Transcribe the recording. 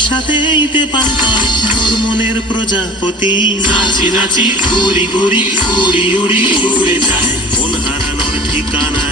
সাথেইতে পান্তা মোর মনের প্রজাপতি নাচি নাচি ঘুরি ঘুরি উড়ি উড়ি উড়ে যায় মন হারানোর ঠিকানা